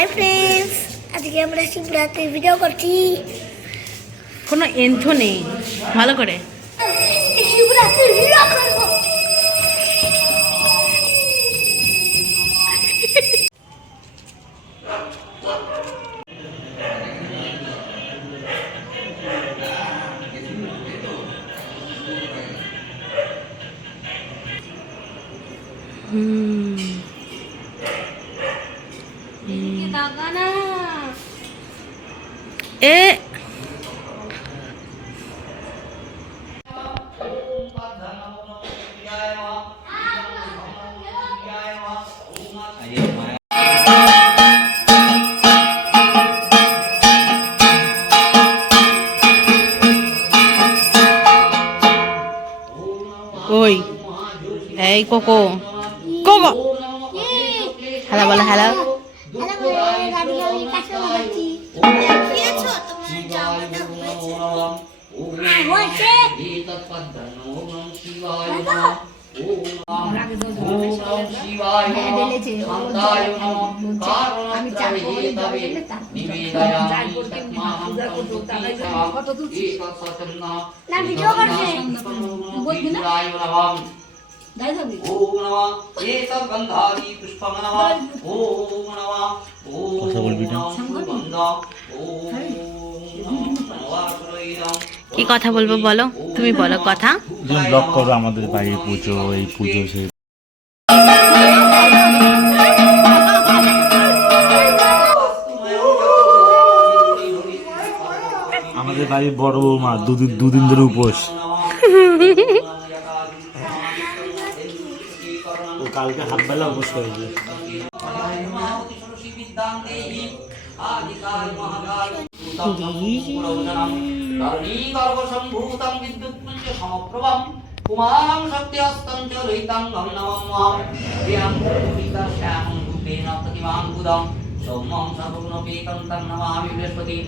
Hi friends, আজকে আমরা Shivratri video করছি। কোনো এন্থো নেই ভালো করে। শিবরাত্রি ভিডিও করবো। এ ওই এই কোকো কোকো হ্যালো বলো হ্যালো। কি কথা বলবো বলো, তুমি বলো কথা। ব্লগ করো আমাদের বাড়ির পুজো, এই পুজো সেই আমাদের বাড়ির বড় বৌমা দুদিন ধরে উপোস। ও কালকে হাফ বেলা উপোস করেছে। কুমারং সত্যস্তং চ রহিতং নমঃ প্রিয়ং পুরিতা শ্যামং রূপেণ প্রতিমাং বুদং সৌম্যং সর্বগুণপীতং তং নমামি বৃহস্পতি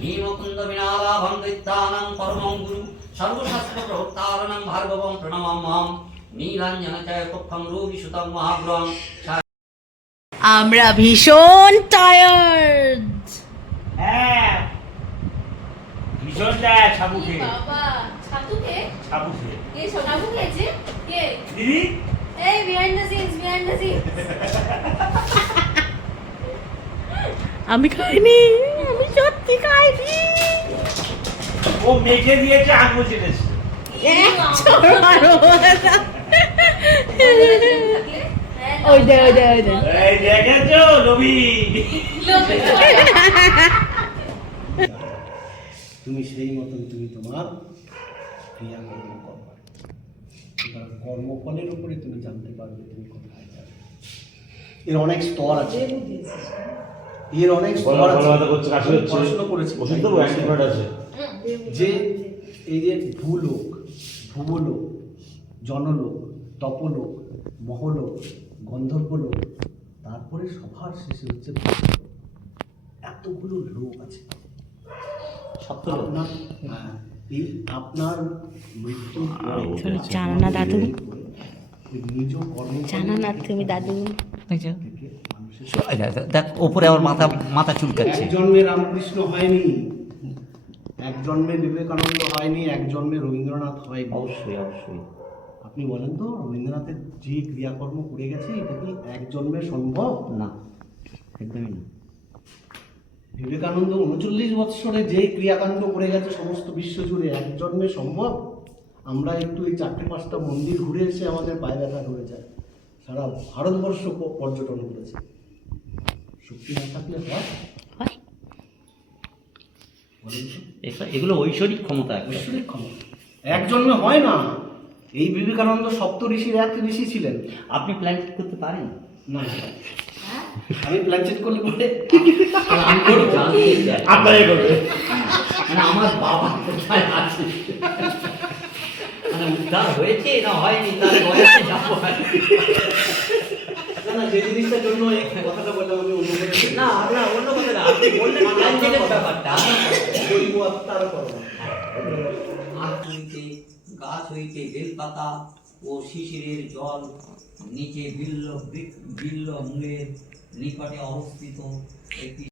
হিমকুন্দ বিনালাভং দৈত্যানাং পরমং গুরু সর্বশাস্ত্র প্রহর্তারণং ভার্গবং প্রণমাম্যহং নীলাঞ্জন চ কক্ষং রূপিসুতং মহাগ্রহং। আমরা ভীষণ টায়ার্ড। হ্যাঁ ভীষণ টায়ার্ড। সাবু খেয়ে বাবা ছাতু কে সাবু খেয়ে কে সাবু খেয়েছে কে দিদি এই বিহাইন্ড দ্য সিনস আমি খাইনি, আমি সত্যি খাইনি। ও মেখে দিয়েছে, আঙুল চেটেছে। ওই দে এই দেখেছো রবি, তুমি সেই মতন তুমি তোমার ক্রিয়াকর্ম করবে। কর্মফলের উপরে তুমি জানতে পারবে তুমি কোথায় যাবে। এর অনেক স্তর আছে, এর অনেক স্তর আছে। পড়াশোনা করেছি, যে এই যে ভূলোক, ভুবলোক, জনলোক, তপলোক, মহলোক, গন্ধর্বলোক, তারপরে সবার শেষে হচ্ছে এতগুলো লোক আছে। আপনার মৃত্যু জানো না দাদু, নিজ কর্ম জানো না তুমি দাদু। দেখ ওপরে আমার মাথা চুলকাচ্ছে। এক জন্মে রামকৃষ্ণ হয়নি, এক জন্মে বিবেকানন্দ হয়নি, এক জন্মে রবীন্দ্রনাথ হয়নি। অবশ্যই অবশ্যই। আপনি বলেন তো, রবীন্দ্রনাথের যে ক্রিয়াকর্ম করে গেছে এটা কি এক জন্মে সম্ভব? না, একদমই না। বিবেকানন্দ 39 বৎসরে যে ক্রিয়াকাণ্ড করে গেছে সমস্ত বিশ্ব জুড়ে, এক জন্মে সম্ভব? আমরা একটু এই 4-5টা মন্দির ঘুরে এসে আমাদের পায়ে ব্যথা ধরে যায়, সারা ভারতবর্ষ পর্যটন করেছে। শক্তি না থাকলে হয়? এগুলো ঐশ্বরিক ক্ষমতা, ঐশ্বরিক ক্ষমতা এক জন্মে হয় না। এই বিবেকানন্দ সপ্ত ঋষির এক ঋষি ছিলেন। আপনি প্ল্যান করতে পারেন না, আমি প্ল্যান চেট করলে পরে আপনারাই করবে। মানে আমার বাবা কোথায় আছে, মানে উদ্ধার হয়েছে না হয়নি, তার বয়সে যাবো। না, যে জিনিসটার জন্য এই কথাটা বললাম আমি অন্য না না, অন্য কথা না, আপনি বললেন প্ল্যান চেটের ব্যাপারটা। জৈব আত্মার কর্ম। গাছ হইতে বেলপাতা ও শিশিরের জল, নিচে বিল্ল মূলের নিকটে অবস্থিত একটি